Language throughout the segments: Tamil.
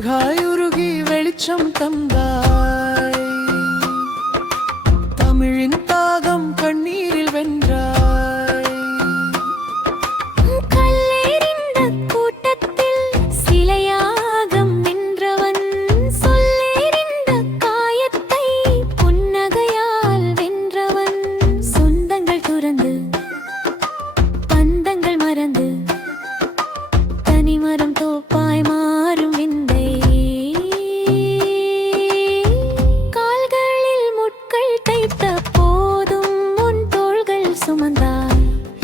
மெழுகாயுருகி வெளிச்சம் தந்தாய், தமிழின் தாகம் கண்ணீரில் வென்றாய். கல்லெறிந்த கூட்டத்தில் சிலையாக நின்றவன், சொல்லெறிந்த காயத்தை புன்னகையால் வென்றவன். சொந்தங்கள் துறந்து பந்தங்கள் மறந்து தனிமரம் தோப்பாய் மாறும் விந்தை. கால்களில் முட்கள் தைத்த போதும் உன் தோள்கள் சுமந்தாய்.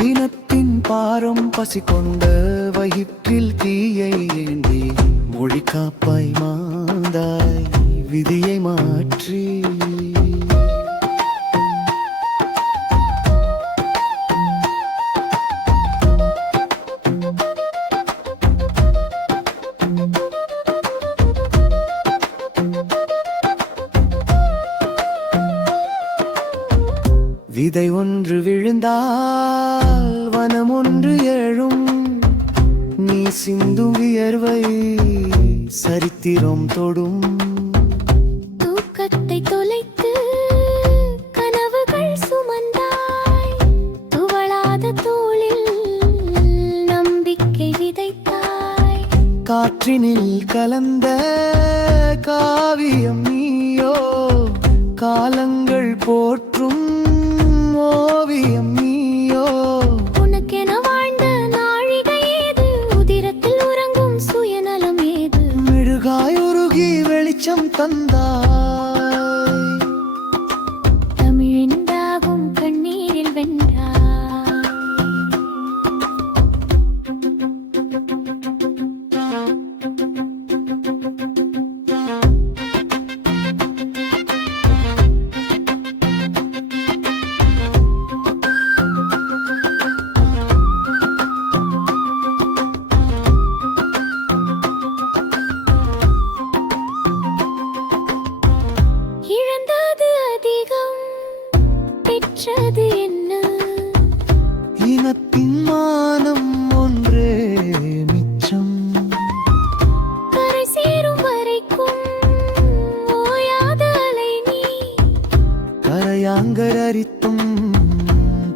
இனத்தின் பாரம் பசி கொண்ட வயிற்றில் தீயை ஏந்தி மொழி காப்பாய் மாந்தாய் விதியை மாற்றி. விதை ஒன்று விழுந்தால் வனம் ஒன்று எழும், நீ சிந்தும் வியர்வை சரித்திரம் தொடும். தூக்கத்தை தொலைத்து கனவுகள் சுமந்தாய், துவளாத தோளில் நம்பிக்கை விதைத்தாய். காற்றினில் கலந்த காவியம் நீயோ, காலங்கள் போற்றும் ஓவியம் நீயோ. உனக்கென வாழ்ந்த நாழிகை ஏது, உதிரத்தில் உறங்கும் சுயநலம் ஏது. மெழுகாயுருகி வெளிச்சம் தந்தாய், தமிழின் தாகம் கண்ணீரில் வென்றாய். இழந்தது அதிகம், பெற்றது என்ன? இனத்தின் மானம் ஒன்றே மிச்சம். கரை சேரும் வரைக்கும் ஓயாத அலை நீ. கரையாங்கர் அரித்தும்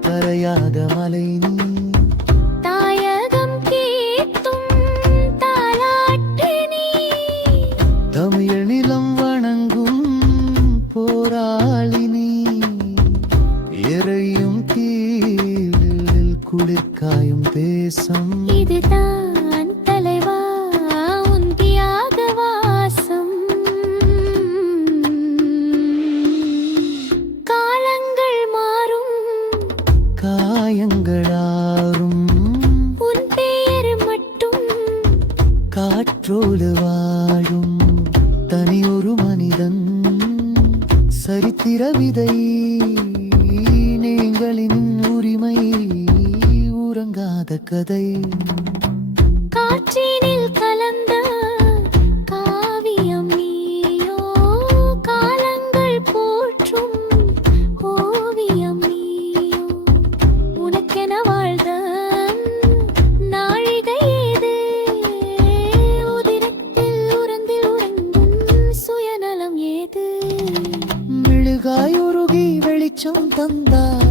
கரையாத மலை நீ. தாயகம் கேட்டும் தாலாட்டு நீ. தமிழ் நிலம் வணங்கும் போராளினி, எறையும் தீயில் குளிர்காயும் தேசம். இதுதான் தலைவா உன் தியாக வாசம். காலங்கள் மாறும், காயங்களாரும் உன் பெயர் மட்டும். காற்றோடு வாழும் தனி ஒரு மனிதன், சரித்திர விதை நீங்களின் உரிமை, உறங்காத கதை. காற்றினில் கலந்த காவியம் நீயோ, காலங்கள் போற்றும் ஓவியம் நீயோ. உனக்கென வாழ்ந்த நாழிகை ஏது, உதிரத்தில் உறங்கில் உறங்கும் சுயநலம் ஏது. மெழுகாயுருகி வெளிச்சம் தந்தாய்,